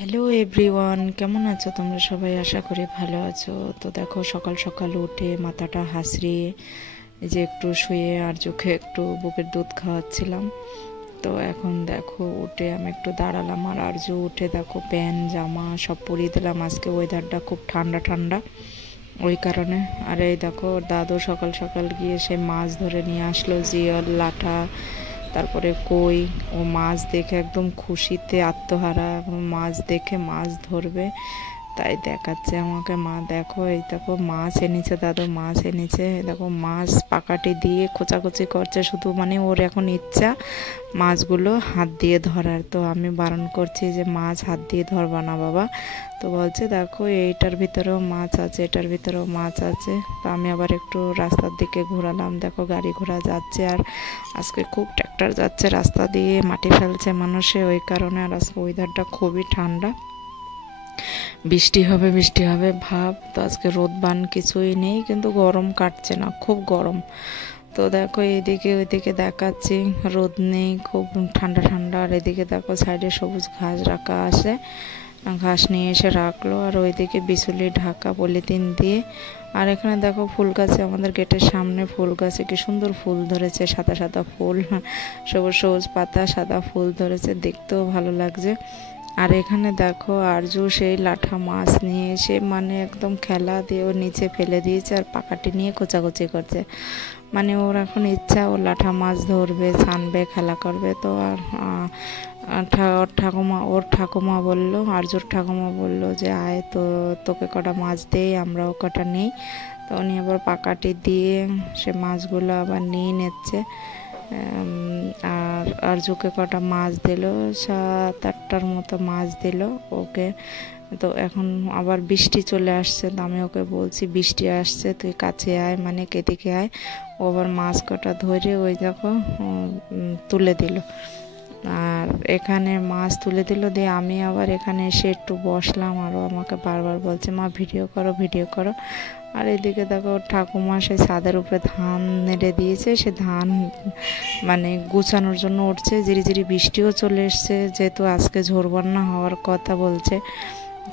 Hello everyone, কেমন আছো তোমরা সবাই? আশা করি ভালো আছো। তো দেখো, সকাল সকাল উঠে মাথাটা হাসড়িয়ে এই যে একটু শুয়ে আর চোখে একটু বুকের দুধ খাওয়াচ্ছিলাম। তো এখন দেখো উঠে আমি একটু দাঁড়ালাম, আর আর্য উঠে দেখো প্যান্ট জামা সব পরিয়ে দিলাম। আজকে ওয়েদারটা খুব ঠান্ডা ঠান্ডা, ওই কারণে। আর এই দেখো ওর দাদু সকাল সকাল গিয়ে সে মাছ ধরে নিয়ে আসলো, জিয়ল লাঠা, তারপরে কই। ও মাছ দেখে একদম খুশিতে আত্মহারা, মাছ দেখে মাছ ধরবে তাই দেখাচ্ছে আমাকে। মা দেখো, এই দেখো মাছ এনেছে, দাদু মাছ এনেছে। দেখো মাছ পাকাটি দিয়ে খোঁচাখুচি করছে, শুধু মানে ওর এখন ইচ্ছা মাছগুলো হাত দিয়ে ধরার। তো আমি বারণ করছি যে মাছ হাত দিয়ে ধরবা না বাবা। তো বলছে দেখো এইটার ভিতরেও মাছ আছে, এটার ভিতরেও মাছ আছে। তো আমি আবার একটু রাস্তার দিকে ঘোরালাম, দেখো গাড়ি ঘোড়া যাচ্ছে, আর আজকে খুব ট্র্যাক্টর যাচ্ছে রাস্তা দিয়ে, মাটি ফেলছে মানুষে, ওই কারণে। আর আজকে ওয়েদারটা খুবই ঠান্ডা, বৃষ্টি হবে বৃষ্টি হবে ভাব। তো আজকে রোদ বান কিছুই নেই, কিন্তু গরম কাটছে না, খুব গরম। তো দেখো এদিকে ওইদিকে দেখাচ্ছি, রোদ নেই, খুব ঠান্ডা ঠান্ডা। আর এদিকে দেখো সাইডে সবুজ ঘাস রাখা আছে, ঘাস নিয়ে এসে রাখলো। আর ওইদিকে বিচুলি ঢাকা পলিথিন দিয়ে। আর এখানে দেখো ফুল গাছে, আমাদের গেটের সামনে ফুল গাছে কি সুন্দর ফুল ধরেছে, সাদা সাদা ফুল, সবুজ সবুজ পাতা, সাদা ফুল ধরেছে, দেখতেও ভালো লাগছে। আর এখানে দেখো আরজু সেই লাঠা মাছ নিয়ে এসে মানে একদম খেলা দিয়ে ও নিচে ফেলে দিয়েছে, আর পাকাটি নিয়ে কোচাকুচি করছে। মানে ওর এখন ইচ্ছা ও লাঠা মাছ ধরবে, ছানবে, খেলা করবে। তো আর ওর ঠাকুমা বলল, আরজুর ঠাকুমা বলল যে আয় তো, তোকে কটা মাছ দেই, আমরাও কটা নেই। তো উনি আবার পাকাটি দিয়ে সে মাছগুলো আবার নিয়ে নিচ্ছে। আর আরজুকে কটা মাছ দিল, 7-8টার মতো মাছ দিল ওকে। তো এখন আবার বৃষ্টি চলে আসছে, তো আমি ওকে বলছি বৃষ্টি আসছে, তুই কাছে আয়, মানে কেদিকে আয়। ও আবার মাছ কটা ধরে ওই দেখো তুলে দিল। আর এখানে মাছ তুলে দিল, দিয়ে আমি আবার এখানে এসে একটু বসলাম, আর ও আমাকে বারবার বলছে মা ভিডিও করো ভিডিও করো। আর এদিকে দেখো ঠাকুমা সেই ছাদের উপরে ধান নেড়ে দিয়েছে, সে ধান মানে গুছানোর জন্য উঠছে। ঝিরি ঝিরি বৃষ্টিও চলে এসছে, যেহেতু আজকে ঝড় বন্যা হওয়ার কথা বলছে।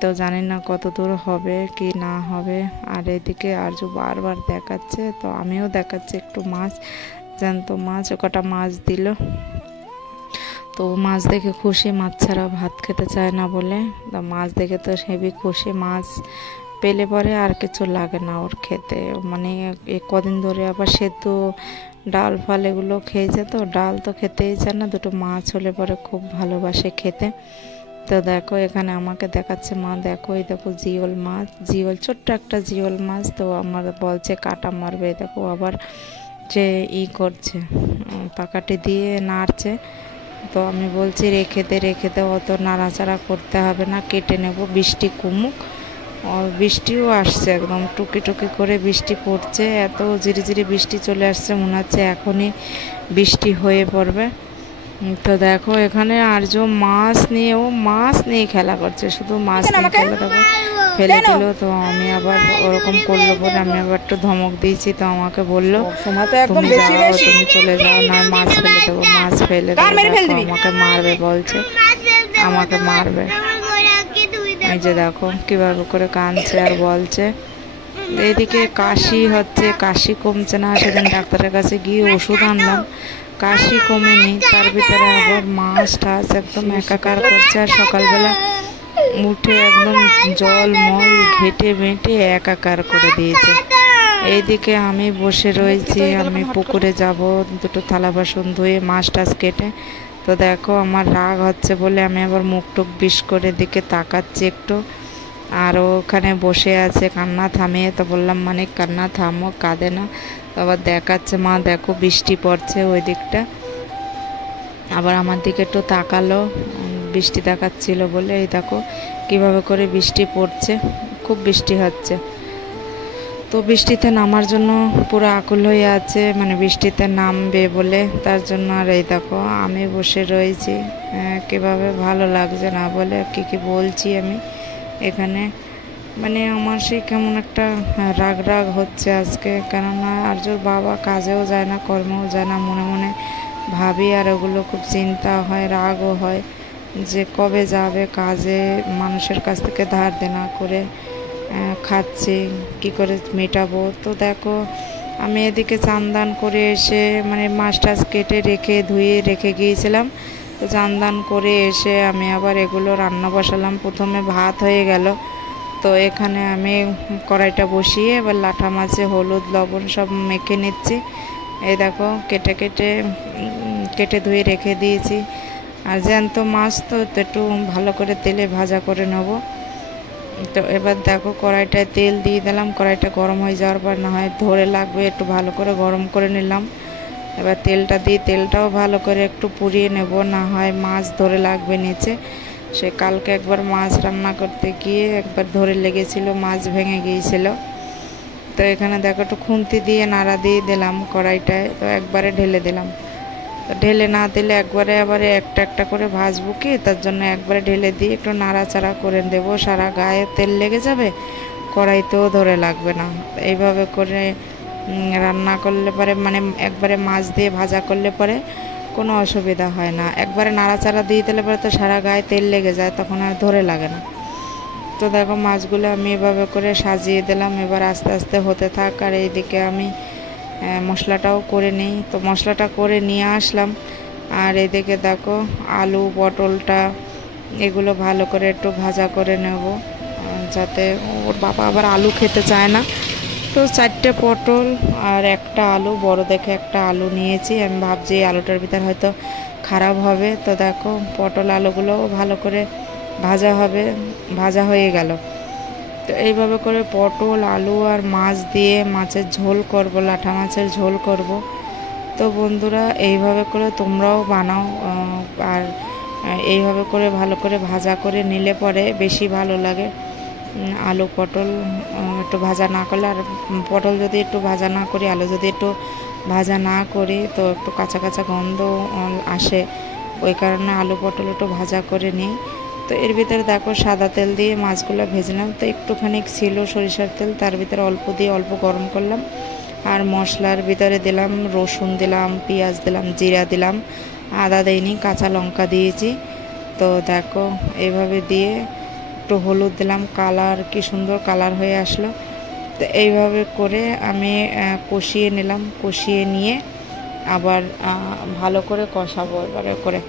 তো জানি না কত দূর হবে কি না হবে। আর এদিকে আরজু বারবার দেখাচ্ছে, তো আমিও দেখাচ্ছি একটু মাছ, জ্যান্ত মাছ, ও কটা মাছ দিল। তো মাছ দেখে খুশি, মাছ ছাড়া ভাত খেতে চায় না বলে। তো মাছ দেখে তো হেবি খুশি, মাছ পেলে পরে আর কিছু লাগে না ওর খেতে। মানে কদিন ধরে আবার সেদ্ধ ডাল ফাল এগুলো খেয়েছে, তো ডাল তো খেতেই চায় না, দুটো মাছ হলে পরে খুব ভালোবাসে খেতে। তো দেখো এখানে আমাকে দেখাচ্ছে মা দেখো, এই দেখো জিওল মাছ, জিওল ছোট্ট একটা জিওল মাছ। তো আমার বলছে কাটা মারবে, দেখো আবার যে করছে, পাকাটি দিয়ে নাড়ছে। তো আমি বলছি রেখে দে, অত নাড়াচাড়া করতে হবে না, কেটে নেব, বৃষ্টি কমুক। বৃষ্টিও আসছে, একদম টুকি টুকি করে বৃষ্টি পড়ছে, এত ঝিরিঝিরি বৃষ্টি চলে আসছে, মনে হচ্ছে এখনই বৃষ্টি হয়ে পড়বে। তো দেখো এখানে আর্য মাছ নিয়ে খেলা করছে, শুধু মাছ নিয়ে খেলে। দেখো ফেলে দিল, তো আমি আবার ওরকম করলো বলে আমি আবার একটু ধমক দিয়েছি। তো আমাকে বললো তুমি যাও, তুমি চলে যাও, না মাছ ফেলে দেবো, মাছ ফেলে দেবো। আমাকে মারবে বলছে, আমাকে মারবে। এই যে দেখো কিভাবে করে কাঁদছে আর বলছে। এদিকে কাশি হচ্ছে, কাশি কমছে না। সেদিন ডাক্তারের কাছে গিয়ে ওষুধ আনলাম, কাশি কমেনি, তার ভিতরে আবার মাছ টাছ একদম একাকার করছে। আর সকালবেলা উঠে একদম জল মল ঘেটে বেঁটে একাকার করে দিয়েছে। এইদিকে আমি বসে রয়েছি, আমি পুকুরে যাব দুটো থালা বাসন ধুয়ে মাছ টাছ কেটে। তো দেখো আমার রাগ হচ্ছে বলে আমি আবার মুখ টুক বিষ করে দিকে তাকাচ্ছি একটু। আর ওখানে বসে আছে কান্না থামিয়ে। তো বললাম মানে কান্না থামো, কাঁদে না। তো আবার দেখাচ্ছে মা দেখো বৃষ্টি পড়ছে ওই দিকটা, আবার আমার দিকে একটু তাকালো, বৃষ্টি দেখাচ্ছিল বলে। এই দেখো কিভাবে করে বৃষ্টি পড়ছে, খুব বৃষ্টি হচ্ছে। তো বৃষ্টিতে নামার জন্য পুরো আকুল হয়ে আছে, মানে বৃষ্টিতে নামবে বলে, তার জন্য। আর এই দেখো আমি বসে রয়েছি, কীভাবে ভালো লাগছে না বলে কি কি বলছি আমি এখানে। মানে আমার সেই কেমন একটা রাগ রাগ হচ্ছে আজকে, কেননা আর্যর বাবা কাজেও যায় না, কর্মেও যায় না, মনে মনে ভাবি, আর ওগুলো খুব চিন্তা হয়, রাগও হয়। যে কবে যাবে কাজে, মানুষের কাছ থেকে ধার দেনা করে খাচ্ছি, কি করে মেটাবো। তো দেখো আমি এদিকে চান দান করে এসে মানে মাছ টাছ কেটে রেখে ধুয়ে রেখে গিয়েছিলাম। তো চান দান করে এসে আমি আবার এগুলো রান্না বসালাম। প্রথমে ভাত হয়ে গেল, তো এখানে আমি কড়াইটা বসিয়ে এবার লাঠা মাছে হলুদ লবণ সব মেখে নিচ্ছি। এই দেখো কেটে কেটে কেটে ধুয়ে রেখে দিয়েছি। আর জ্যান্ত মাছ তো একটু ভালো করে তেলে ভাজা করে নেব। তো এবার দেখো কড়াইটায় তেল দিয়ে দিলাম, কড়াইটা গরম হয়ে যাওয়ার পর না হয় ধরে লাগবে, একটু ভালো করে গরম করে নিলাম। এবার তেলটা দিয়ে তেলটাও ভালো করে একটু পুড়িয়ে নেব, না হয় মাছ ধরে লাগবে নিচে। সে কালকে একবার মাছ রান্না করতে গিয়ে একবার ধরে লেগেছিল, মাছ ভেঙে গিয়েছিল। তো এখানে দেখো একটু খুন্তি দিয়ে নাড়া দিয়ে দিলাম কড়াইটায়, তো একবারে ঢেলে দিলাম। তো ঢেলে না দিলে একবারে আবার একটা একটা করে ভাজবো কি, তার জন্য একবারে ঢেলে দিয়ে একটু নাড়াচাড়া করে দেবো, সারা গায়ে তেল লেগে যাবে, কড়াইতেও ধরে লাগবে না। এইভাবে করে রান্না করলে পরে মানে একবারে মাছ দিয়ে ভাজা করলে পরে কোনো অসুবিধা হয় না। একবারে নাড়াচাড়া দিয়ে দিলে পরে তো সারা গায়ে তেল লেগে যায়, তখন আর ধরে লাগে না। তো দেখো মাছগুলো আমি এভাবে করে সাজিয়ে দিলাম, এবার আস্তে আস্তে হতে থাক। আর এইদিকে আমি মশলাটাও করে নিই। তো মশলাটা করে নিয়ে আসলাম। আর এদিকে দেখো আলু পটলটা এগুলো ভালো করে একটু ভাজা করে নেব, যাতে ওর বাবা আবার আলু খেতে চায় না। তো 4টে পটল আর একটা আলু, বড় দেখে একটা আলু নিয়েছি। আমি ভাবছি আলুটার ভিতর হয়তো খারাপ হবে। তো দেখো পটল আলুগুলোও ভালো করে ভাজা হবে, ভাজা হয়ে গেল। তো এইভাবে করে পটল আলু আর মাছ দিয়ে মাছের ঝোল করব, লাঠা মাছের ঝোল করব। তো বন্ধুরা এইভাবে করে তোমরাও বানাও। আর এইভাবে করে ভালো করে ভাজা করে নিলে পরে বেশি ভালো লাগে। আলু পটল একটু ভাজা না করলে, আর পটল যদি একটু ভাজা না করি, আলু যদি একটু ভাজা না করি তো একটু কাঁচা কাঁচা গন্ধ আসে। ওই কারণে আলু পটল একটু ভাজা করে নিই। তো এর ভিতরে দেখো সাদা তেল দিয়ে মাছগুলো ভেজলাম। তো একটুখানি ছিল সরিষার তেল, তার ভিতরে অল্প দিয়ে অল্প গরম করলাম। আর মশলার ভিতরে দিলাম রসুন দিলাম, পেঁয়াজ দিলাম, জিরা দিলাম, আদা দেইনি, কাঁচা লঙ্কা দিয়েছি। তো দেখো এইভাবে দিয়ে একটু হলুদ দিলাম, কালার কি সুন্দর কালার হয়ে আসলো। তো এইভাবে করে আমি কষিয়ে নিলাম, কষিয়ে নিয়ে আবার ভালো করে কষাবো। এবারে করে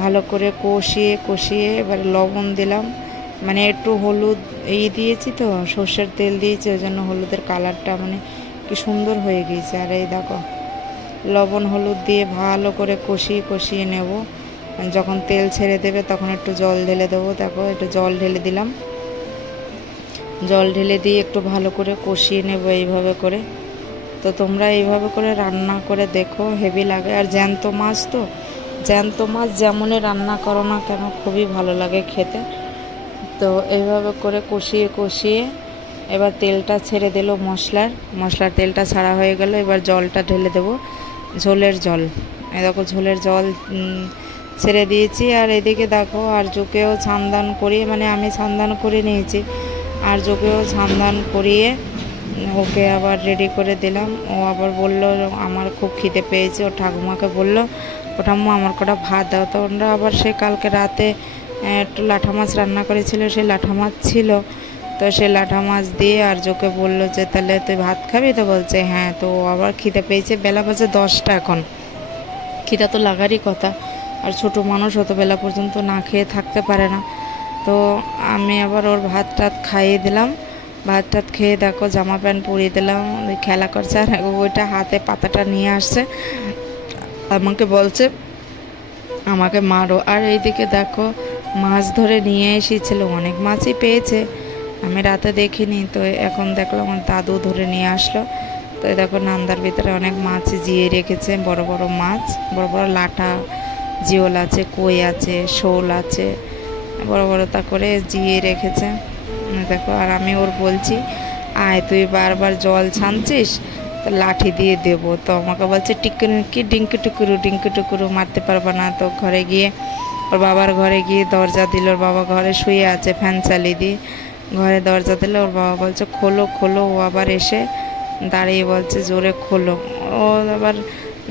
ভালো করে কষিয়ে কষিয়ে এবারে লবণ দিলাম, মানে একটু হলুদ দিয়েছি, তো সর্ষের তেল দিয়েছি, ওই জন্য হলুদের কালারটা মানে কি সুন্দর হয়ে গিয়েছে। আর এই দেখো লবণ হলুদ দিয়ে ভালো করে কষিয়ে কষিয়ে নেব। যখন তেল ছেড়ে দেবে তখন একটু জল ঢেলে দেবো। দেখো একটু জল ঢেলে দিলাম, জল ঢেলে দিয়ে একটু ভালো করে কষিয়ে নেব এইভাবে করে। তো তোমরা এইভাবে করে রান্না করে দেখো, হেভি লাগে। আর জ্যান্ত মাছ তো, জ্যান্ত মাছ যেমনই রান্না করো না কেন খুবই ভালো লাগে খেতে। তো এইভাবে করে কষিয়ে কষিয়ে এবার তেলটা ছেড়ে দিল, মশলার তেলটা ছাড়া হয়ে গেল। এবার জলটা ঢেলে দেবো, ঝোলের জল। এই দেখো ঝোলের জল ছেড়ে দিয়েছি। আর এদিকে দেখো আর জোকেও ছানদান করিয়ে, মানে আমি ছানদান করে নিয়েছি, আর জোকেও ছানদান করিয়ে ওকে আবার রেডি করে দিলাম। ও আবার বলল আমার খুব খিদে পেয়েছে, ও ঠাকুমাকে বলল ও ঠাম্মু আমার কটা ভাত দাও। তো ওরা আবার সে কালকে রাতে একটু লাঠা মাছ রান্না করেছিল, সেই লাঠা মাছ ছিল। তো সেই লাঠা মাছ দিয়ে আর জোকে বললো যে তাহলে তুই ভাত খাবি? তো বলছে হ্যাঁ। তো আবার খিদে পেয়েছে, বেলা বাজে 10টা, এখন খিদা তো লাগারই কথা। আর ছোটো মানুষ অত বেলা পর্যন্ত না খেয়ে থাকতে পারে না। তো আমি আবার ওর ভাত টাত খাইয়ে দিলাম। ভাত টাত খেয়ে দেখো জামা প্যান্ট পরিয়ে দিলাম, ওই খেলা করছে। আর ওইটা হাতে পাতাটা নিয়ে আসছে, আমাকে বলছে আমাকে মারো। আর এইদিকে দেখো মাছ ধরে নিয়ে এসেছিল, অনেক মাছই পেয়েছে, আমি রাতে দেখিনি। তো এখন দেখলাম আমার দাদু ধরে নিয়ে আসলো। তো দেখো নান্দার ভিতরে অনেক মাছ জিয়ে রেখেছে, বড় বড় মাছ, বড় বড় লাটা জিওল আছে, কই আছে, শোল আছে, বড় বড় তা করে জিয়ে রেখেছে। দেখো আর আমি ওর বলছি আয় তুই বারবার জল ছানছিস, তো লাঠি দিয়ে দেবো। তো আমাকে বলছে টিকি ডিঙ্কু টুকুরু মারতে পারবো না। তো ঘরে গিয়ে ওর বাবার ঘরে গিয়ে দরজা দিল, ওর বাবা ঘরে শুয়ে আছে, ফ্যান চালিয়ে দিয়ে ঘরে দরজা দিল। ওর বাবা বলছে খোলো খোলো, ও আবার এসে দাঁড়িয়ে বলছে জোরে খোলো। ও আবার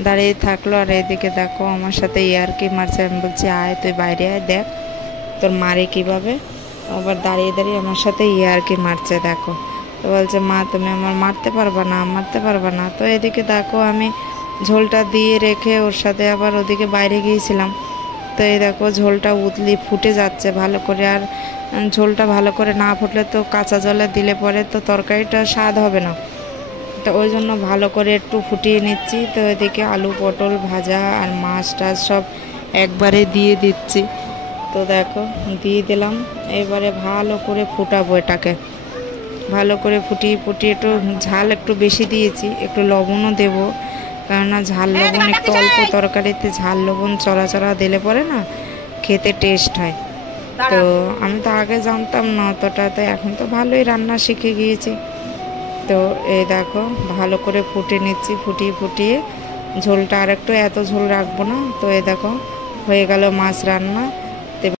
দাঁড়িয়ে থাকলো। আর এদিকে দেখো আমার সাথে ইয়ার্কি মারছে। আমি বলছি আয় তুই বাইরে আয়, দেখ তোর মারে কীভাবে। আবার দাঁড়িয়ে দাঁড়িয়ে আমার সাথে ইয়ার্কি মারছে দেখো। তো বলছে মা তুমি আমার মারতে পারবা না, মারতে পারবা না। তো এদিকে দেখো আমি ঝোলটা দিয়ে রেখে ওর সাথে আবার ওদিকে বাইরে গিয়েছিলাম। তো এই দেখো ঝোলটা উতলি ফুটে যাচ্ছে ভালো করে। আর ঝোলটা ভালো করে না ফুটলে তো কাঁচা জলে দিলে পরে তো তরকারিটা স্বাদ হবে না। তো ওই জন্য ভালো করে একটু ফুটিয়ে নিচ্ছি। তো এদিকে আলু পটল ভাজা আর মাছ টাছ সব একবারে দিয়ে দিচ্ছি। তো দেখো দিয়ে দিলাম। এবারে ভালো করে ফুটাবো এটাকে, ভালো করে ফুটিয়ে ফুটিয়ে একটু ঝাল একটু বেশি দিয়েছি, একটু লবণও দেবো, কেননা ঝাল লবণ একটু অল্প তরকারিতে ঝাল লবণ চড়া চড়া দিলে পরে না খেতে টেস্ট হয়। তো আমি তো আগে জানতাম না অতটা, তো এখন তো ভালোই রান্না শিখে গিয়েছি। তো এই দেখো ভালো করে ফুটে নিচ্ছি, ফুটিয়ে ফুটিয়ে ঝোলটা আর একটু এত ঝোল রাখবো না। তো এই দেখো হয়ে গেল মাছ রান্না।